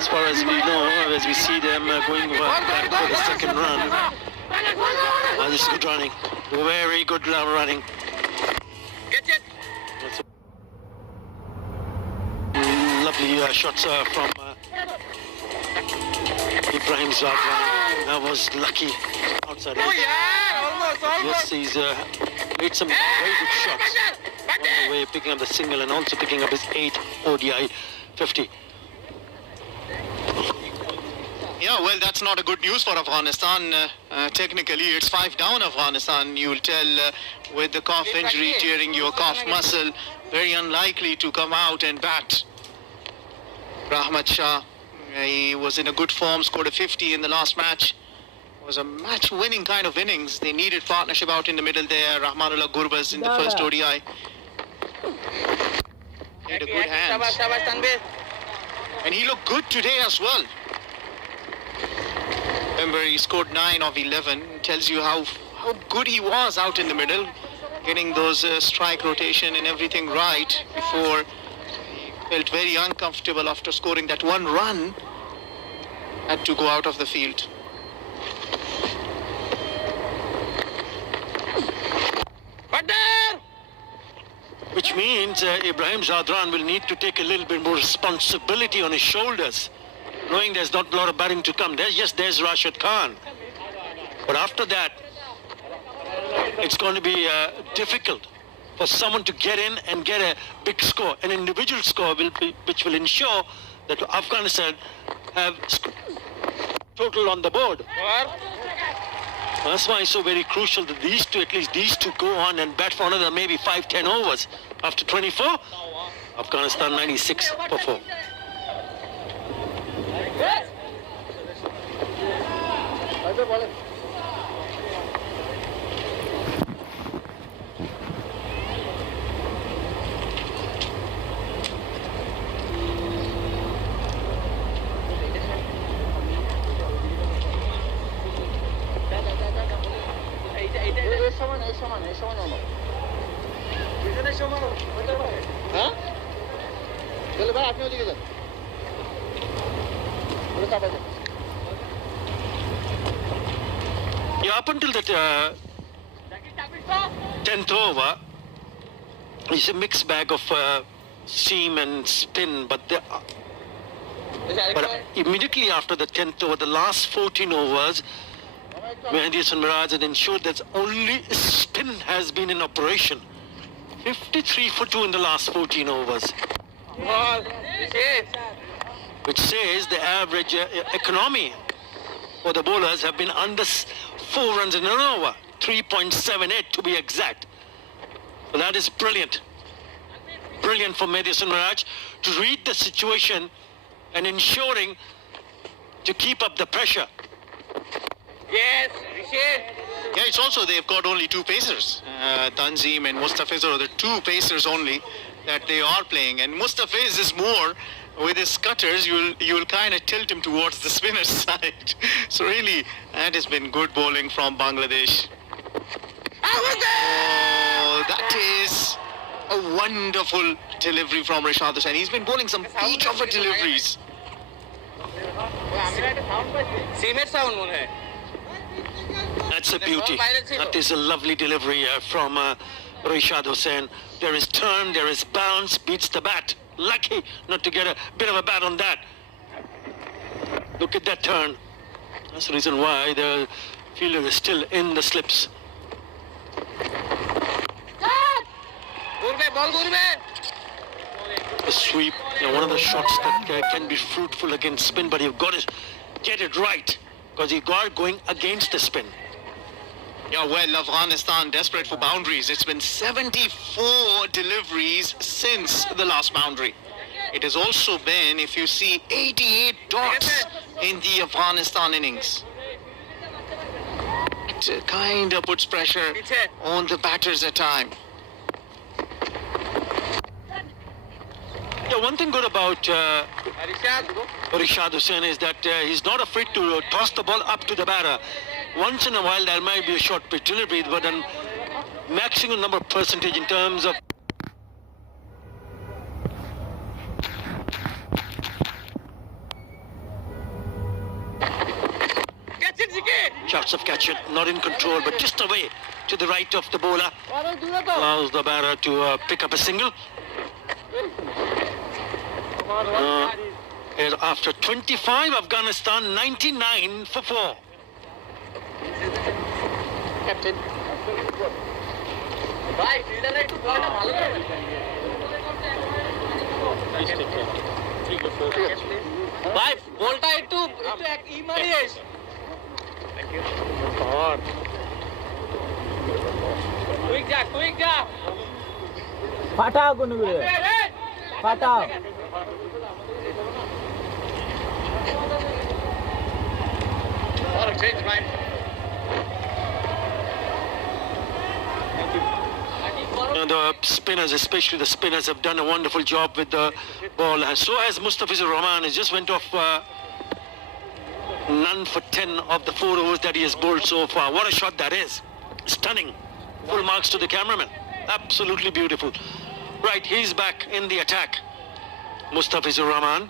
as far as we know, as we see them going back for the second run. This is good running. Very good running. Lovely shots from Ibrahim Zadran. That was lucky outside. Yes, he's made some very good shots on the way, picking up the single and also picking up his 8th ODI 50. Yeah, well, that's not a good news for Afghanistan. Technically, it's 5 down Afghanistan. You'll tell with the calf injury, tearing your calf muscle, very unlikely to come out and bat. Rahmat Shah, he was in a good form, scored a 50 in the last match. It was a match-winning kind of innings. They needed partnership out in the middle there. Rahmanullah Gurbaz in the first ODI. Had a good hand. And he looked good today as well. Remember, he scored 9 of 11. Tells you how good he was out in the middle, getting those strike rotation and everything right before he felt very uncomfortable after scoring that 1 run. Had to go out of the field. Which means Ibrahim Zadran will need to take a little bit more responsibility on his shoulders, knowing there's not a lot of batting to come. There's Rashid Khan. But after that, it's going to be difficult for someone to get in and get a big score. An individual score which will ensure that Afghanistan have total on the board. That's why it's so very crucial that at least these two go on and bat for another maybe 5-10 overs. After 24, Afghanistan 96 for 4. Yeah, up until that 10th over, it's a mixed bag of seam and spin, but immediately after the 10th over, the last 14 overs, Mehdi Hasan Miraj had ensured that only spin has been in operation. 53 for 2 in the last 14 overs. Which says the average economy for the bowlers have been under 4 runs in an over, 3.78 to be exact. So that is brilliant. Brilliant for Mehdi Hasan Miraj to read the situation and ensuring to keep up the pressure. Yes, yeah, it's also they've got only 2 pacers. Tanzim and Mustafiz are the 2 pacers only that they are playing. And Mustafiz is more, with his cutters, you'll kind of tilt him towards the spinner side. So really, that has been good bowling from Bangladesh. Oh, that is a wonderful delivery from Rashad Hussain. He's been bowling some peach of a deliveries. That's a beauty. That is a lovely delivery from Rashad Hussain. There is turn, there is bounce, beats the bat. Lucky not to get a bit of a bat on that. Look at that turn. That's the reason why the fielder is still in the slips. The sweep, one of the shots that can be fruitful against spin, but you've got to get it right because you got going against the spin. Yeah, well, Afghanistan desperate for boundaries. It's been 74 deliveries since the last boundary. It has also been, if you see, 88 dots in the Afghanistan innings. It kind of puts pressure on the batters at time. Yeah, one thing good about Rashad Hussain is that he's not afraid to toss the ball up to the batter. Once in a while, there might be a short pitch delivery, but a maximum number percentage in terms of Shots of catch it, not in control, but just away to the right of the bowler. Allows the batter to pick up a single. After 25, Afghanistan 99 for 4. Captain. ভাই বলটা একটু ই মারিস quick যা ফাটাও কোন করে ফাটাও The spinners, especially the spinners, have done a wonderful job with the ball. And so has Mustafizur Rahman. He just went off none for 10 of the 4 overs that he has bowled so far. What a shot that is. Stunning. Full marks to the cameraman. Absolutely beautiful. Right, he's back in the attack. Mustafizur Rahman.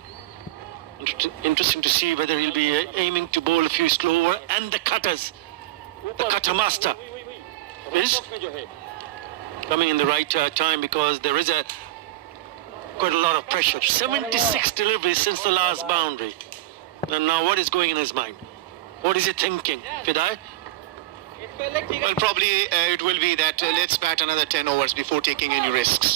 Interesting to see whether he'll be aiming to bowl a few slower. And the cutters. The cutter master is coming in the right time, because there is quite a lot of pressure. 76 deliveries since the last boundary. And now what is going in his mind? What is he thinking, Fidai? Well, probably it will be that let's bat another 10 overs before taking any risks.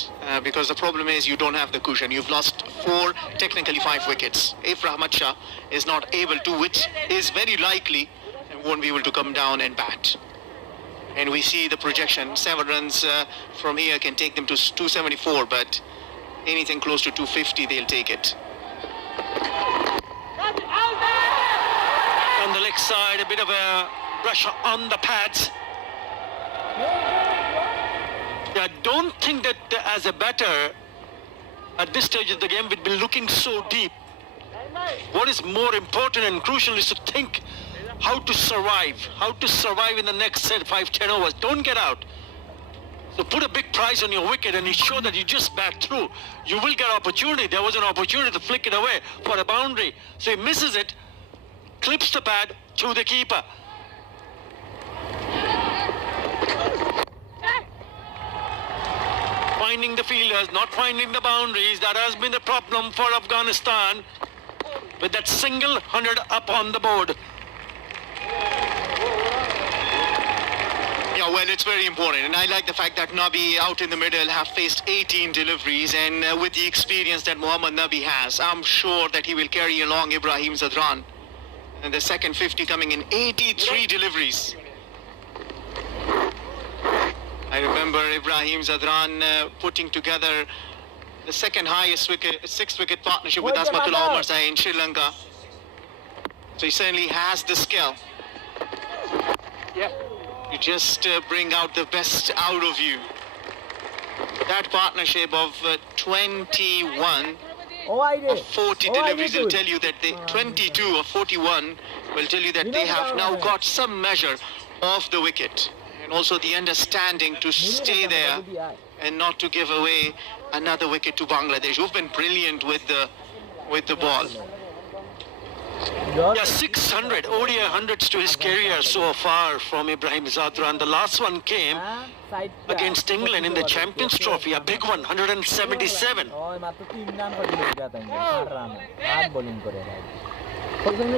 Because the problem is you don't have the cushion. You've lost 4, technically 5 wickets. If Rahmat Shah is not able to, which is very likely, won't be able to come down and bat. And we see the projection, 7 runs from here can take them to 274, but anything close to 250, they'll take it. On the leg side, a bit of a pressure on the pads. I don't think that as a batter, at this stage of the game, we'd be looking so deep. What is more important and crucial is to think how to survive in the next 5-10 overs. Don't get out. So put a big price on your wicket and ensure that you just bat through. You will get opportunity. There was an opportunity to flick it away for a boundary. So he misses it, clips the pad to the keeper. Finding the fielders, not finding the boundaries. That has been the problem for Afghanistan, with that single 100 up on the board. Yeah, well, it's very important, and I like the fact that Nabi out in the middle have faced 18 deliveries, and with the experience that Mohammad Nabi has, I'm sure that he will carry along Ibrahim Zadran. And the second 50 coming in 83 deliveries. I remember Ibrahim Zadran putting together the second highest wicket, 6-wicket partnership with Azmatullah Omar Sai in Sri Lanka. So he certainly has the skill. Yeah. You just bring out the best out of you. That partnership of 21 of 40 deliveries will tell you that they 22 of 41 will tell you that they have now got some measure of the wicket, and also the understanding to stay there and not to give away another wicket to Bangladesh, who've been brilliant with the ball. Yeah, 600 ODI hundreds to his career so far from Ibrahim Zadran. The last one came against England in the Champions Trophy, a big one, 177.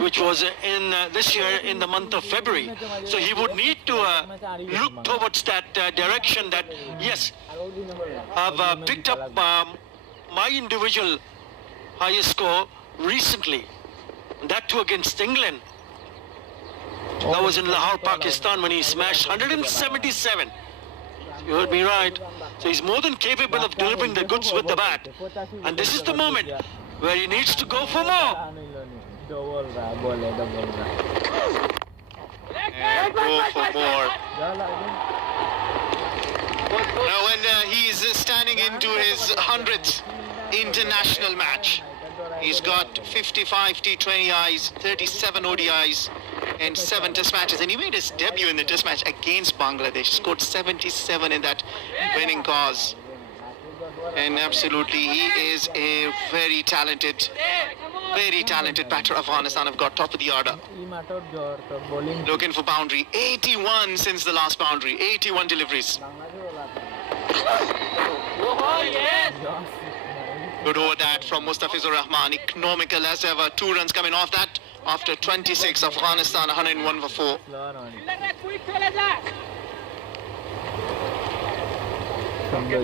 Which was in this year in the month of February. So he would need to look towards that direction that, yes, I've picked up my individual highest score recently. That too against England. That was in Lahore, Pakistan, when he smashed 177. You heard me right. So he's more than capable of delivering the goods with the bat. And this is the moment where he needs to go for more. And go for more. Now when he's standing into his 100th international match, he's got 55 T20Is, 37 ODIs, and 7 test matches. And he made his debut in the test match against Bangladesh. Scored 77 in that winning cause. And absolutely, he is a very talented Very talented batter. Afghanistan have got top of the order. ই মাঠৰ জ্বৰ তো bowling Looking for boundary. 81 since the last boundary. 81 deliveries. Oh, yes. Good over that from Mustafizur Rahman. Economical as ever. 2 runs coming off that. After 26, Afghanistan 101 for 4. Slower অনেক Quick চলে যা। সুন্দর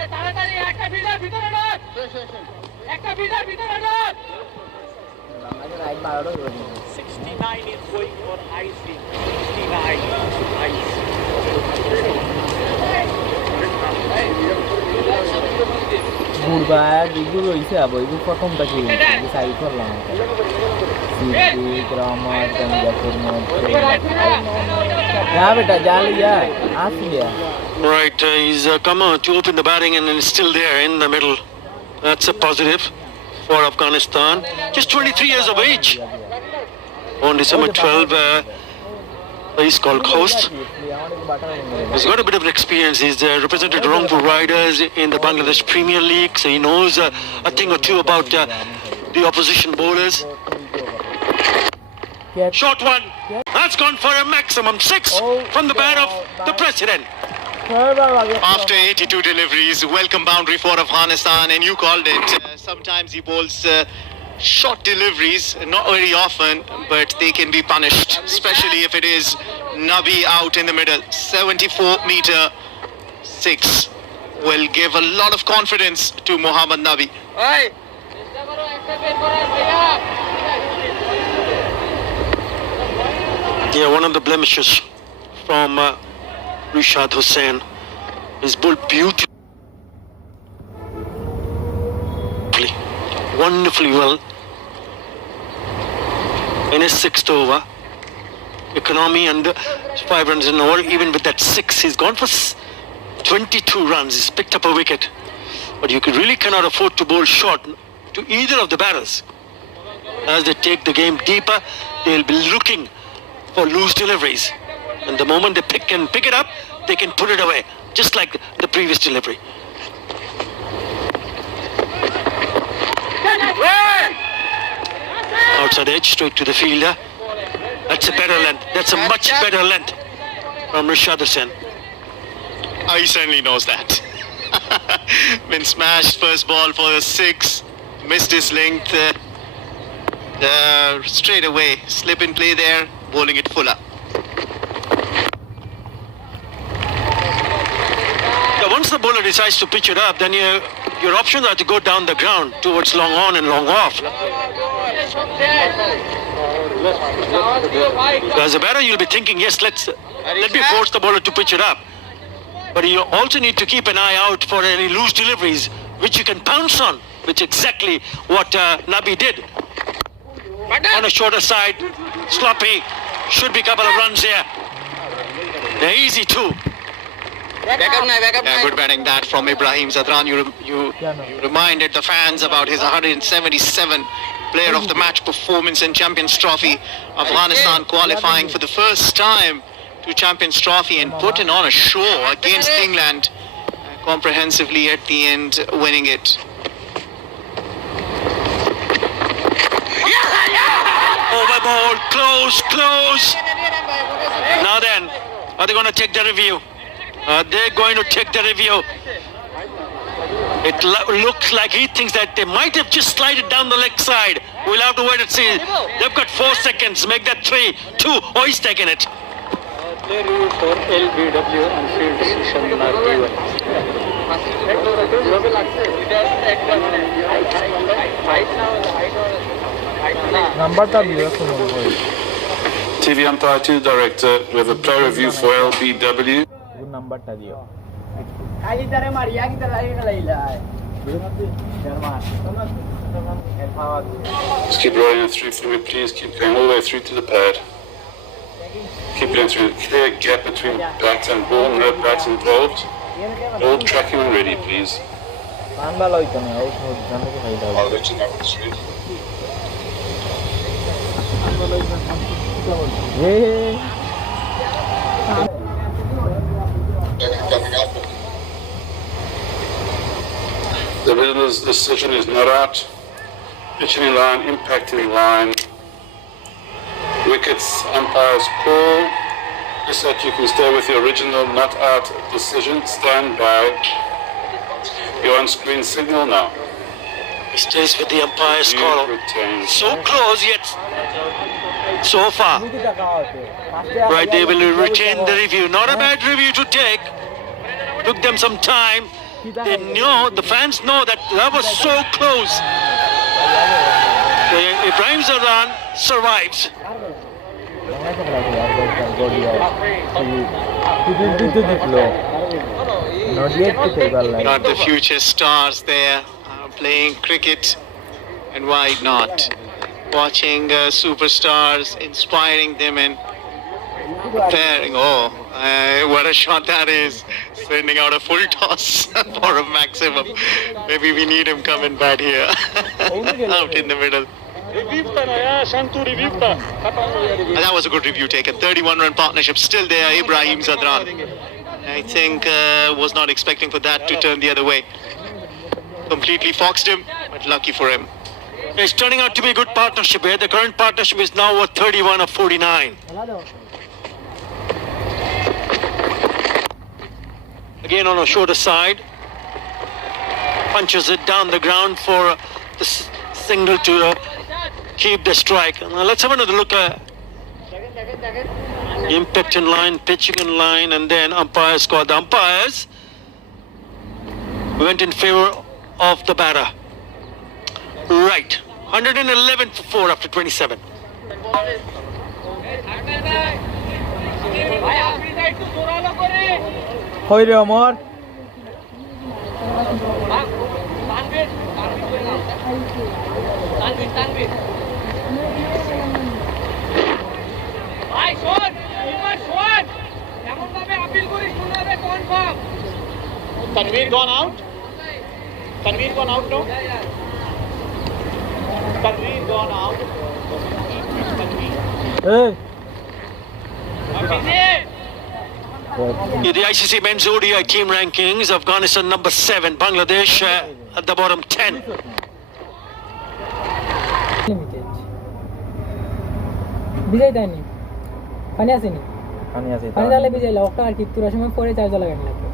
এই তাড়াতাড়ি একটা fielder ভিতরে ঢোক। একটা ফিল্ডার ভিতরে ঢোক। আমাদের রাইট বারোটা করে 69 is going for icing. 69 ice. বুড়বা যেগুলো রয়েছে আবার এগুলো প্রথমটা কি সাইড করলাম সিদ্দিক রহমান জাফর যা বেটা যা লিয়া আস লিয়া Right, he's come to open the batting and is still there in the middle. That's a positive for Afghanistan. Just 23 years of age. On December 12, he's called Coast. He's got a bit of experience. He's represented Rangpur Riders in the Bangladesh Premier League, so he knows a thing or two about the opposition bowlers. Short one. That's gone for a maximum 6 from the bat of the president. After 82 deliveries, welcome boundary for Afghanistan, and you called it. Sometimes he bowls short deliveries, not very often, but they can be punished, especially if it is Nabi out in the middle. 74-meter 6 will give a lot of confidence to Mohammad Nabi. ওই চেষ্টা করো একটা বের করার ভাইয়া। Yeah, one of the blemishes from Rishad Hussain is bowled beautifully, wonderfully well in his 6th over. Economy under 5 runs in over. Even with that 6, he's gone for 22 runs. He's picked up a wicket. But you really cannot afford to bowl short to either of the batters. As they take the game deeper, they'll be looking for loose deliveries. And the moment they pick it up, they can put it away, just like the previous delivery. Outside edge, straight to the fielder. That's a better length. That's a much better length from Rishad Hussain. He certainly knows that. Been smashed first ball for a 6. Missed his length. Straight away. Slip in play there. Bowling it fuller. Once the bowler decides to pitch it up, then your options are to go down the ground towards long on and long off. As a batter, you'll be thinking, yes, let me force the bowler to pitch it up. But you also need to keep an eye out for any loose deliveries, which you can pounce on, which exactly what Nabi did. On a shorter side, sloppy, should be a couple of runs here. They're easy too. Yeah, good batting that from Ibrahim Zadran. You reminded the fans about his 177 player of the match performance in Champions Trophy. Afghanistan qualifying for the first time to Champions Trophy and putting on a show against England, comprehensively at the end winning it. Over ball, close. Now then, are they going to take the review? Are they going to take the review? It looks like he thinks that they might have just slided down the leg side. We'll have to wait and see. They've got 4 seconds. Make that 3, 2. Oh, he's taken it. Clear review for LBW and field decision are given. নাম্বারটা দিও একটু মনে করে TV Umpire 2 Director, we have a play review for LBW. ওর নাম্বারটা দিও খালি তারে মারিয়া কি তারে লাইলা Just keep rolling it through for me, please. Keep going all the way through to the pad. Keep going through a clear gap between bat and ball, no bats involved. All tracking and ready, please. কান ভালো হইতো না ঔষধ জানো কি হইতো I'll let you know when it's ready. They've been fielder's decision is not out. Pitching in line, impacting line. Wickets, umpire's call. Just that you can stay with the original not out decision. Stand by. Your on-screen signal now. He stays with the umpire's You call. retain. So close yet so far. Right, they will retain the review. Not a bad review to take. Took them some time. They know, the fans know that was so close. Ibrahim Zadran survives. Got the future stars there playing cricket, and why not? Watching superstars, inspiring them and preparing. What a shot that is. Sending out a full toss for a maximum. Maybe we need him coming back here. Out in the middle. That was a good review taken. 31-run partnership still there. Ibrahim Zadran, I think, was not expecting for that to turn the other way. Completely foxed him, but lucky for him. It's turning out to be a good partnership here. The current partnership is now worth 31 of 49. Again on a shorter side. Punches it down the ground for the single to keep the strike. Now let's have another look at impact in line, pitching in line, and then umpires scored. The umpires went in favor of the batter. Right. 111 for 4 after 27. হই রে অমর Tanveer gone out? Tanveer gone out now? Tanveer gone out? এই In the ICC men's ODI team rankings, Afghanistan number 7, Bangladesh at the bottom 10. বিজয় দেয়নি পানি আসেনি পানি আছে পানি তাহলে বিজয় লোকটা আর কি তুরার সময় পরে চার্জ লাগানো লাগবে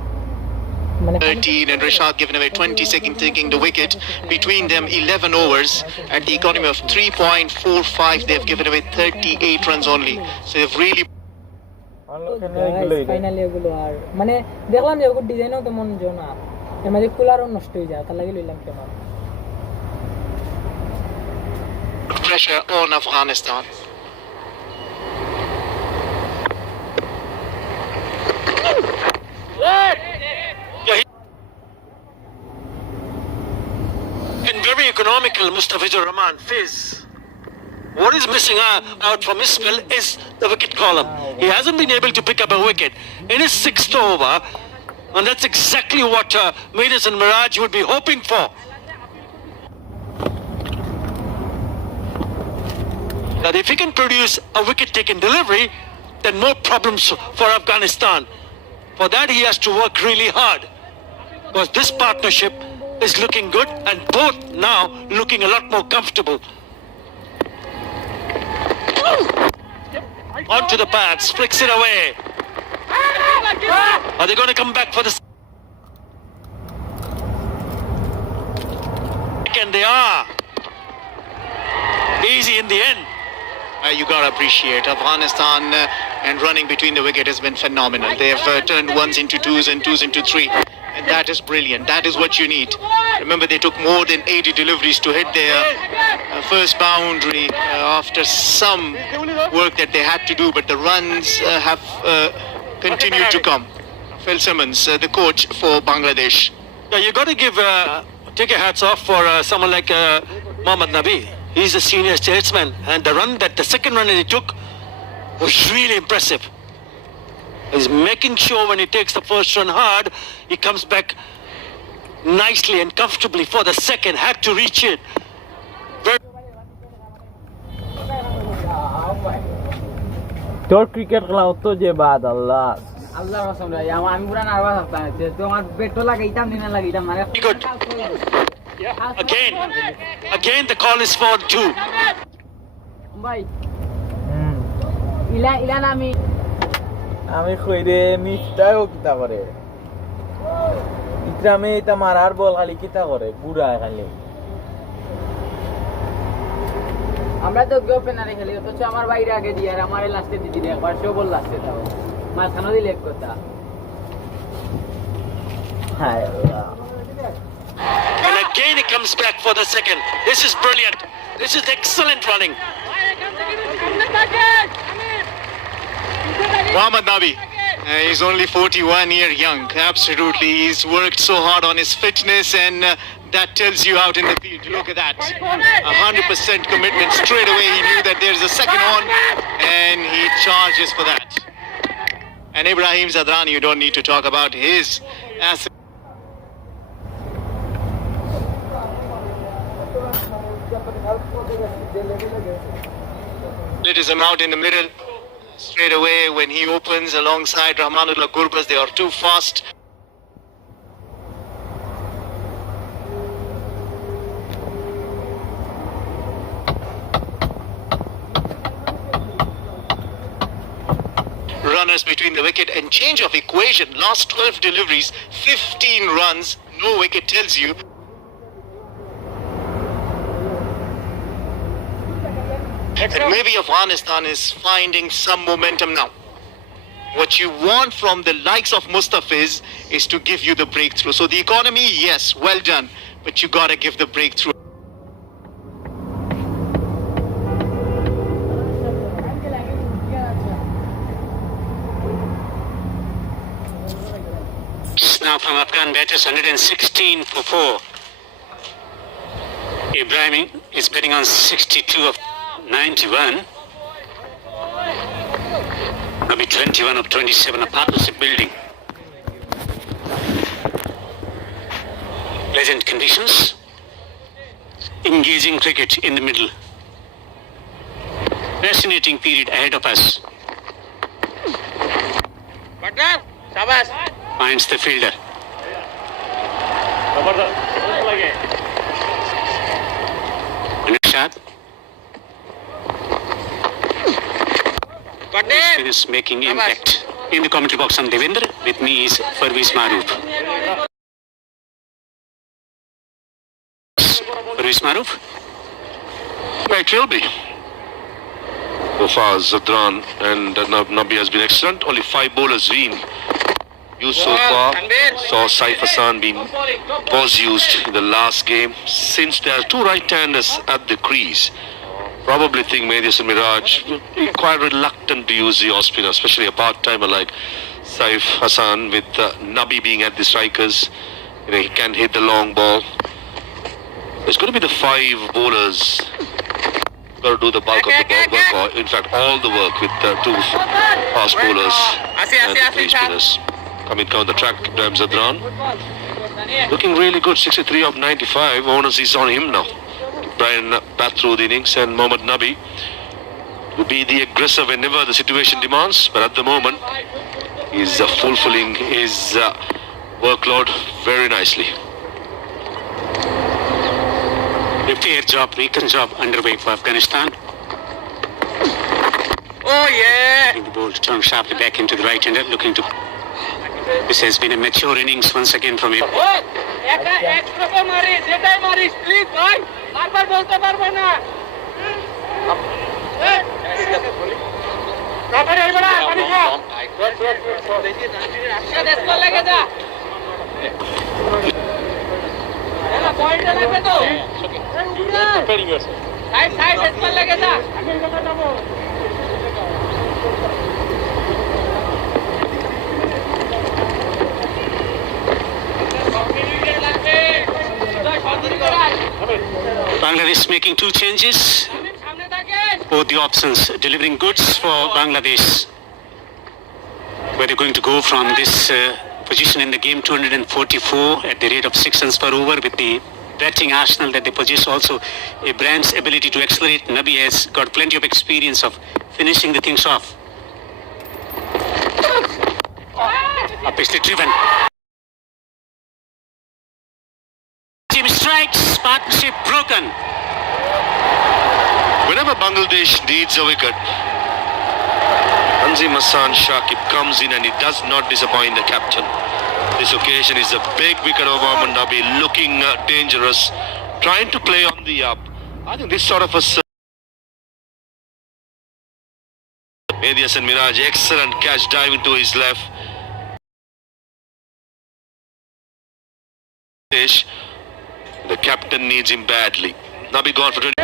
13 and Rashad given away 22nd, taking the wicket. Between them 11 overs at the economy of 3.45. They've given away 38 runs only. So they've really finally এগুলো আর মানে দেখলাম যে ওগুলো ডিজাইনও তেমন জনা এর মাঝে কুলারও নষ্ট হয়ে যায় তার লাগে লইলাম কেন pressure on Afghanistan. Been very economical, Mustafizur Rahman, Fizz. What is missing out from his spell is the wicket column. He hasn't been able to pick up a wicket in his 6th over, and that's exactly what Midas and Miraj would be hoping for. That if he can produce a wicket-taking delivery, then more problems for Afghanistan. For that, he has to work really hard, because this partnership is looking good, and both now looking a lot more comfortable. Onto the pads, flicks it away. Are they going to come back for the second? They are. Easy in the end. You gotta appreciate Afghanistan and running between the wicket has been phenomenal. They have turned ones into twos and twos into three. And that is brilliant. That is what you need. Remember, they took more than 80 deliveries to hit their first boundary after some work that they had to do, but the runs have continued to come. Phil Simmons, the coach for Bangladesh. Yeah, you got to take your hats off for someone like Mohammad Nabi. He's a senior statesman, and the second run that he took was really impressive. He's making sure when he takes the first run hard, he comes back nicely and comfortably for the second. Had to reach it. তোর cricket খেলা হতো যে বাদ আল্লাহ আল্লাহর কসম রে আমি পুরা নার্ভাস হতাম তো আমার পেটও লাগাইতাম দিনা লাগাইতাম মানে Very good. Again the call is for 2. ভাই ইলা ইলা নামি আমি কইরে মিস্টাও কিতা করে ইকরামে এটা মারার বল খালি কিতা করে বুড়া খালি আমরা তো গো পেনারে খেলি অথচ আমার বাইরে আগে দিয়ে আর আমারে লাস্টে দিদি একবার শো বল লাস্টে দাও মাঝখানে দিলে এক কথা হায় আল্লাহ And again he comes back for the second. This is brilliant. This is excellent running. Mohammad Nabi. He's only 41 year young. Absolutely. He's worked so hard on his fitness and that tells you out in the field. Look at that. 100% commitment. Straight away he knew that there's a second on and he charges for that. And Ibrahim Zadran, you don't need to talk about his asset. It is him out in the middle. Straight away when he opens alongside Rahmanullah Gurbaz, they are too fast. Runners between the wicket and change of equation. Last 12 deliveries, 15 runs, no wicket tells you. And maybe Afghanistan is finding some momentum now. What you want from the likes of Mustafiz is to give you the breakthrough. So the economy, yes, well done, but you gotta give the breakthrough. Now from Afghan batters, 116 for 4. Ibrahim is betting on 62 of 91. Maybe 21 of 27, a partnership building. Pleasant conditions. Engaging cricket in the middle. Fascinating period ahead of us. Finds the fielder. Shot. It is making impact. In the commentary box, I'm Devendra. With me is Parvez Maroof. Parvez Maroof? It will be. So far, Zadran and Nabi has been excellent. Only 5 bowlers been used so far. Saw Saif Hassan was used in the last game. Since there are 2 right-handers at the crease, probably think Mehdi Miraj will be quite reluctant to use the off spinner, especially a part-timer like Saif Hassan with Nabi being at the strikers. He can hit the long ball. It's going to be the 5 bowlers got to do the bulk of the ball work, or in fact all the work with 2 fast bowlers and 3 spinners. Coming down the track, Ibrahim Zadran. Looking really good, 63 of 95. Onus is on him now. Brian bat through the innings and Mohammad Nabi will be the aggressor whenever the situation demands, but at the moment he's fulfilling his workload very nicely. Repair job, recon job underway for Afghanistan. Oh yeah! The ball turned sharply back into the right-hander, looking to... This has been a mature innings once again from him. Bangladesh making 2 changes. Both the options delivering goods for Bangladesh. Where they're going to go from this position in the game, 244 at the rate of 6 runs per over, with the batting arsenal that they possess. Also Ibrahim's ability to accelerate. Nabi has got plenty of experience of finishing the things off. Upishly driven. Jim strike. strikes, partnership broken. Whenever Bangladesh needs a wicket, Tanzim Hassan Shakib comes in and he does not disappoint the captain. This occasion is a big wicket of Mohammad Nabi, looking dangerous, trying to play on the up. I think this sort of a Mehdi Hasan Miraj, excellent catch, diving to his left. The captain needs him badly. Nabi gone for 20.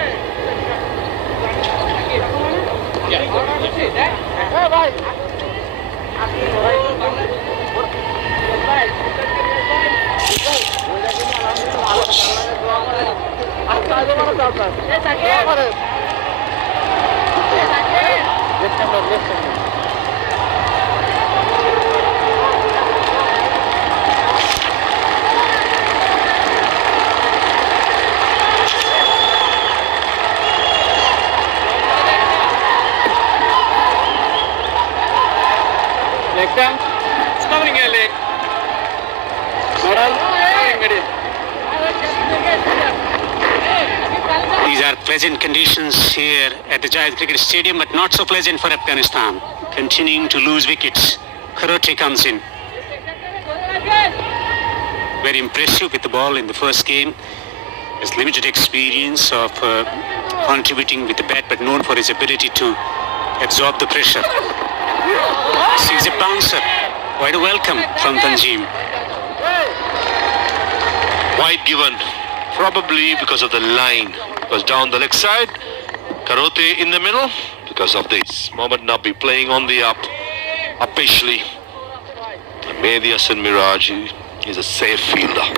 It's covering a leg. These are pleasant conditions here at the Jayad Cricket Stadium, but not so pleasant for Afghanistan. Continuing to lose wickets. Kharote comes in. Very impressive with the ball in the first game. Has limited experience of contributing with the bat, but known for his ability to absorb the pressure. Sees a bouncer. Quite a welcome from Tanzim. Wide given, probably because of the line. Because down the leg side, Kharote in the middle, because of this. Mohammad Nabi playing on the uppishly. Mehdi Hasan Miraj is a safe fielder.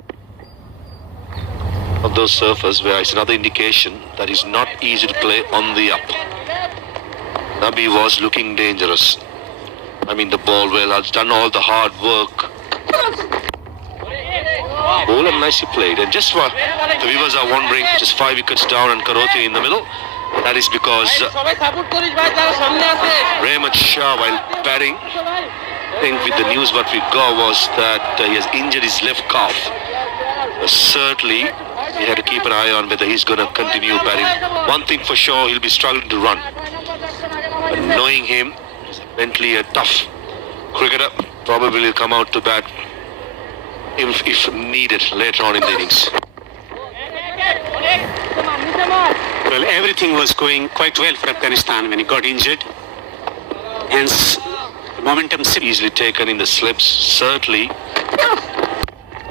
Of those surfers where it's another indication that it's not easy to play on the up. Nabi was looking dangerous. I mean, the ball well has done all the hard work. Bowler nicely played, and just what the viewers are wondering, just 5 wickets down and Kharote in the middle. That is because Rahmat Shah, while batting, I think with the news what we got was that he has injured his left calf. Certainly, he had to keep an eye on whether he's going to continue batting. One thing for sure, he'll be struggling to run. But knowing him, he's mentally a tough cricketer, probably will come out to bat if needed later on in the innings. Well, everything was going quite well for Afghanistan when he got injured. Hence, the momentum Easily taken in the slips, certainly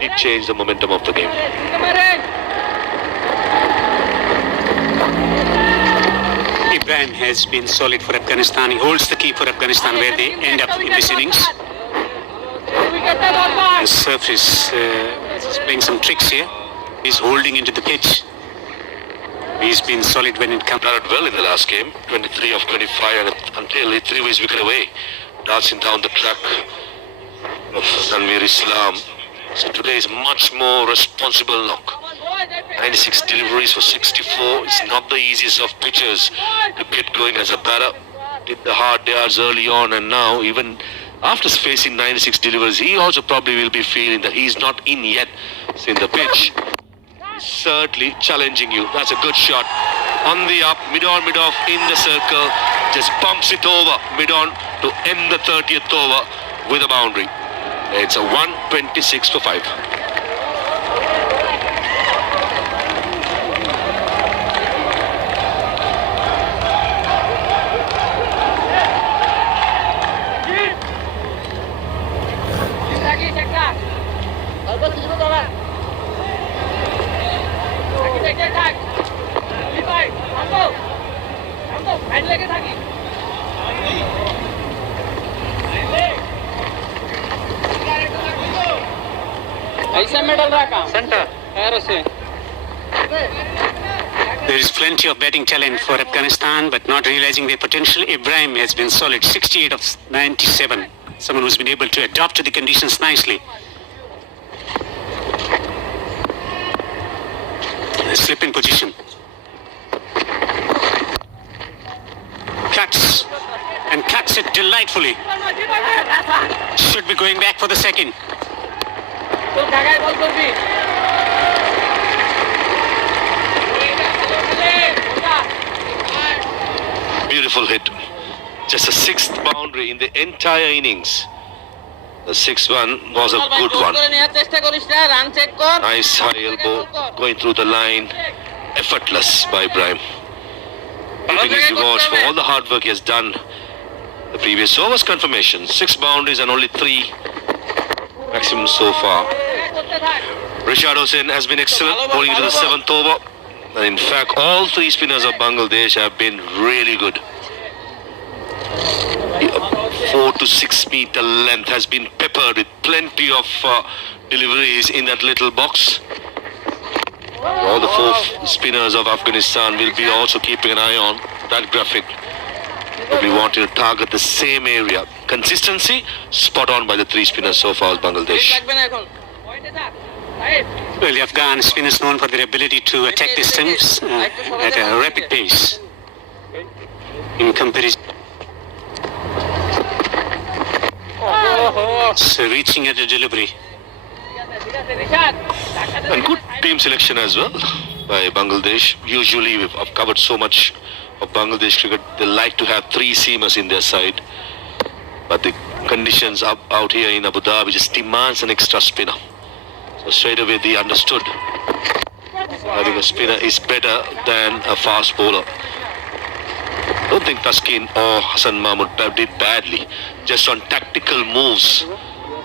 it changed the momentum of the game. Ibrahim has been solid for Afghanistan. He holds the key for Afghanistan where they end up in this innings. The surf is playing some tricks here. He's holding into the pitch. He's been solid when it comes. Batted well in the last game, 23 of 25, and until he threw his wicket away, dancing down the track of Tanveer Islam. So today is much more responsible knock. 96 deliveries for 64. It's not the easiest of pitches to get going as a batter. Did the hard yards early on, and now even after facing 96 deliveries, he also probably will be feeling that he's not in yet in the pitch. Certainly challenging you. That's a good shot. On the up, mid-on, mid-off, in the circle. Just bumps it over mid-on to end the 30th over with a boundary. It's a 126 for 5. There is plenty of batting talent for Afghanistan, but not realizing their potential. Ibrahim has been solid, 68 of 97. Someone who's been able to adapt to the conditions nicely. Slip in position. Cuts. And cuts it delightfully. Should be going back for the second. Beautiful hit. Just a sixth boundary in the entire innings. The sixth one was a good one. Nice high elbow going through the line. Effortless by Ibrahim. Getting his reward for all the hard work he has done. The previous overs confirmation. 6 boundaries and only 3 maximum so far. Rishad Hossain has been excellent bowling into the 7th over. And in fact, all 3 spinners of Bangladesh have been really good. 4 to 6 meter length has been peppered with plenty of deliveries in that little box. All the 4 spinners of Afghanistan will be also keeping an eye on that graphic. We wanted to target the same area. Consistency spot on by the 3 spinners so far as Bangladesh. Well, the Afghan spinners known for their ability to attack the stumps at a rapid pace. In comparison, so reaching at the delivery. And good team selection as well by Bangladesh. Usually I've covered so much of Bangladesh cricket, they like to have 3 seamers in their side. But the conditions out here in Abu Dhabi just demands an extra spinner. So straight away they understood having a spinner is better than a fast bowler. I don't think Taskin or Hassan Mahmood did badly. Just on tactical moves,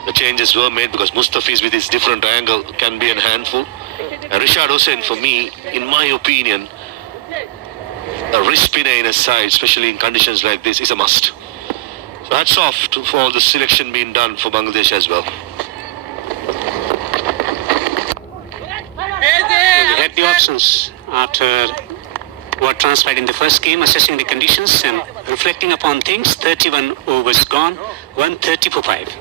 the changes were made because Mustafiz with his different angle can be a handful. And Rishad Hossain, for me, in my opinion, a wrist spinner in his side, especially in conditions like this, is a must. So hats off for all the selection being done for Bangladesh as well. We had the options after what transpired in the first game, assessing the conditions and reflecting upon things. 31 overs gone, 130 for 5.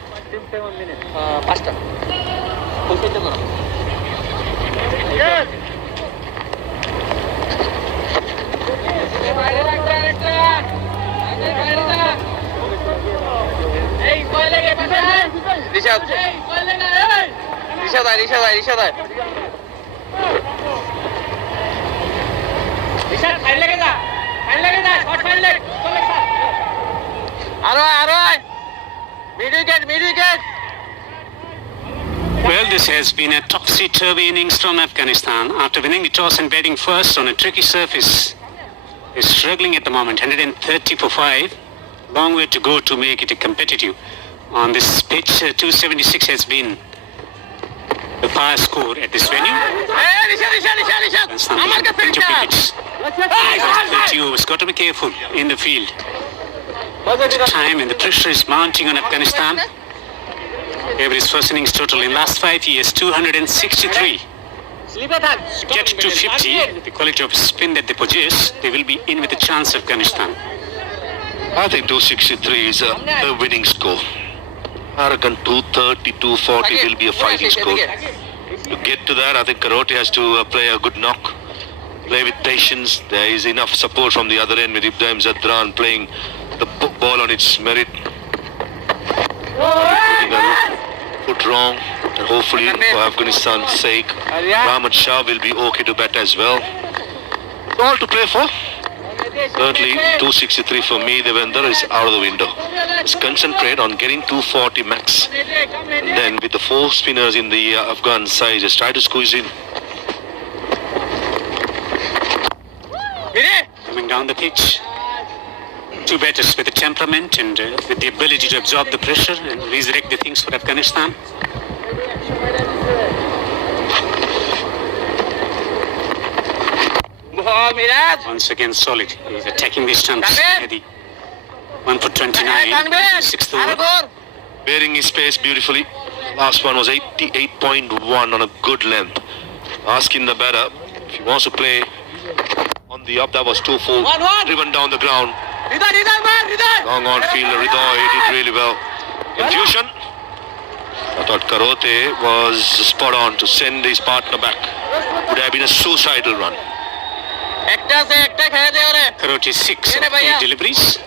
Well, this has been a topsy-turvy innings from Afghanistan. After winning the toss and batting first on a tricky surface, is struggling at the moment. 130 for 5. Long way to go to make it a competitive. On this pitch, 276 has been the par score at this venue. Afghanistan has plenty of wickets. 30 overs. Got to be careful in the field. The time and the pressure is mounting on Afghanistan. Average first innings total in last 5 years, 263. Get to 50, the quality of spin that they possess, they will be in with a chance, Afghanistan. I think 263 is a winning score. I reckon 230, 240 will be a fighting score. To get to that, I think Karote has to play a good knock, play with patience. There is enough support from the other end with Ibrahim Zadran playing the ball on its merit. Putting a foot wrong, and hopefully for Afghanistan's sake, Rahmat Shah will be okay to bat as well. It's all to play for. Currently 263 for me, Devendra, is out of the window. Just concentrate on getting 240 max. And then with the 4 spinners in the Afghan side, just try to squeeze in. Coming down the pitch. 2 batters with the temperament and with the ability to absorb the pressure and resurrect the things for Afghanistan. Once again solid. He's attacking the stumps. 1 for 29. 6th over. Bearing his pace beautifully. Last one was 88.1 on a good length. Asking the batter if he wants to play on the up. That was 2 full. Driven down the ground. Long on fielder Ridha, he did really well. Confusion. I thought Karote was spot on to send his partner back. Would have been a suicidal run. Karote 6 of 8 deliveries.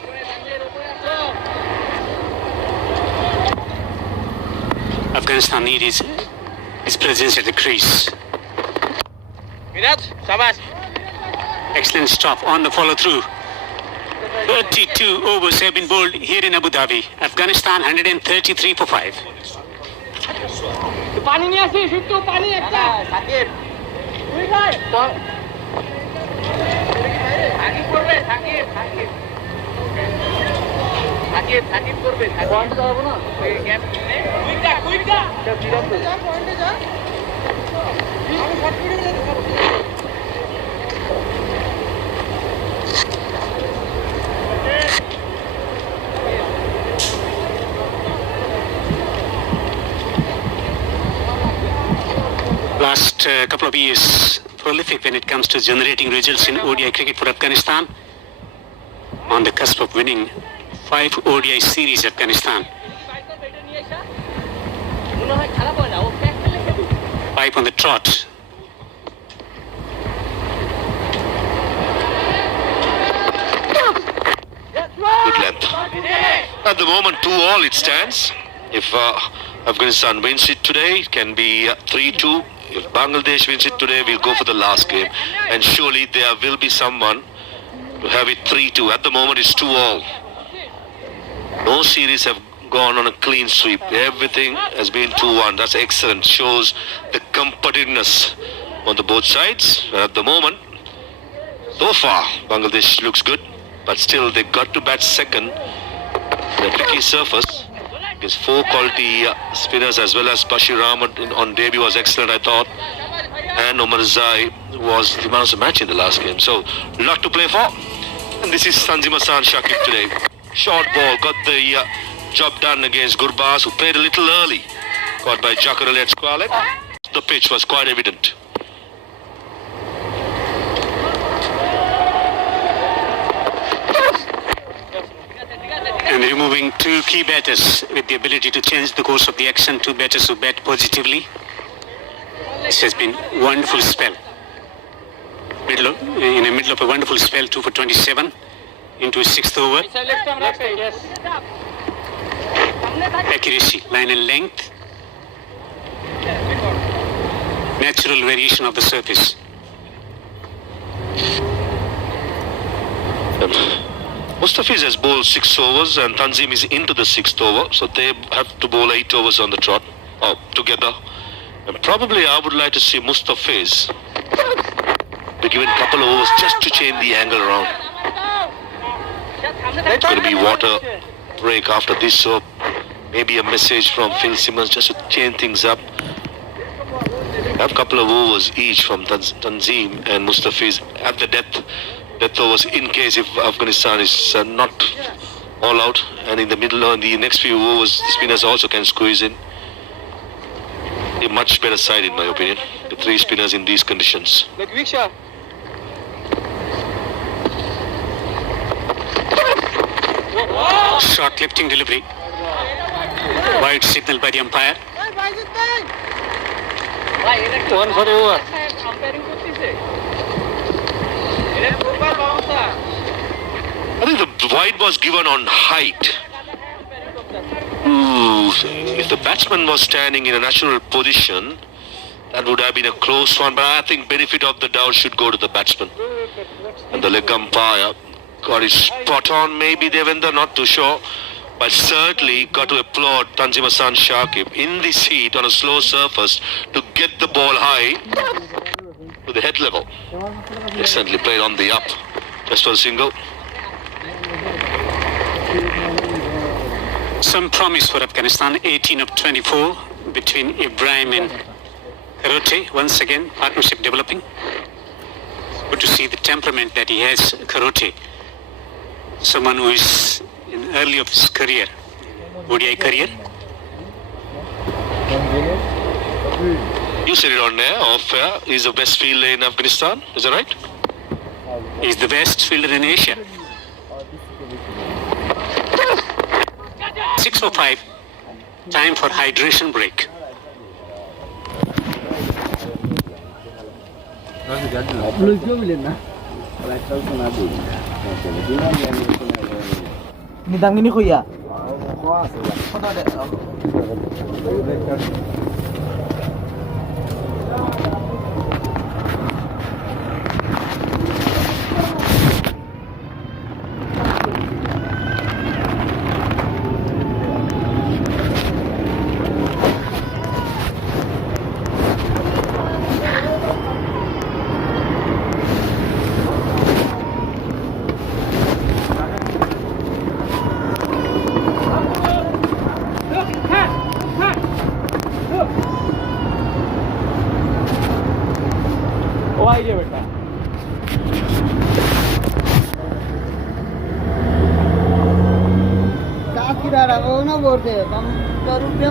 Afghanistan need his presence at the crease. Excellent stop on the follow through. 32 overs have been bowled here in Abu Dhabi. Afghanistan 133 for 5. পানি নিয়ে আসি শুধু পানি একটা সাকিব তুই ভাই সাকিব করবে সাকিব সাকিব সাকিব সাকিব করবে পয়েন্ট দাও না এই গ্যাপ কুইকটা কুইকটা যা পয়েন্টে যা আমি শর্ট করে যেতে Last couple of years prolific when it comes to generating results in ODI cricket for Afghanistan. On the cusp of winning 5 ODI series, Afghanistan. 5 on the trot. Good length. At the moment, 2-all it stands. If Afghanistan wins it today, it can be 3-2. If Bangladesh wins it today, we'll go for the last game. And surely there will be someone to have it 3-2. At the moment, it's 2-all. No series have gone on a clean sweep. Everything has been 2-1. That's excellent. Shows the competitiveness on the both sides. And at the moment, so far, Bangladesh looks good. But still, they've got to bat second. The tricky surface. His 4 quality spinners as well as Bashir Ahmed on debut was excellent, I thought. And Omar Zai was the man of the match in the last game. So, lot to play for. And this is Tanzim Hassan Shakib today. Short ball, got the job done against Gurbaz, who played a little early. Caught by Jakar Ali at Squalek. The pitch was quite evident. And removing 2 key batters with the ability to change the course of the action, 2 batters who bat positively. This has been a wonderful spell. In the middle of a wonderful spell, 2 for 27 into a 6th over. Accuracy, line and length. Natural variation of the surface. Mustafiz has bowled 6 overs and Tanzim is into the 6th over, so they have to bowl 8 overs on the trot, together. And probably I would like to see Mustafiz be given a couple of overs just to change the angle around. It's going to be water break after this, so maybe a message from Phil Simmons just to change things up. Have a couple of overs each from Tanzim and Mustafiz at the death overs in case if Afghanistan is not all out, and in the middle in the next few overs the spinners also can squeeze in. A much better side in my opinion, the 3 spinners in these conditions. Short lifting delivery. Wide signal by the umpire. One for the over. Umpiring করতেছে এটা proper bouncer I think the wide was given on height. If the batsman was standing in a natural position, that would have been a close one, but I think benefit of the doubt should go to the batsman. And the leg umpire got it spot on, maybe Devendra, not too sure, but certainly got to applaud Tanzim Hassan Shakib in this heat on a slow surface to get the ball high to the head level. Excellently played on the up, just for a single. Some promise for Afghanistan, 18 of 24 between Ibrahim and Karote. Once again, partnership developing. Good to see the temperament that he has, Karote. Someone who is in early of his career, ODI career. You said it on there, off air, he's the best fielder in Afghanistan, is that right? He's the best fielder in Asia. 6:05. Time for hydration break. Nidang ini kuya. যে বেটা কাকিরা রাখো না বলতে তোর উপরে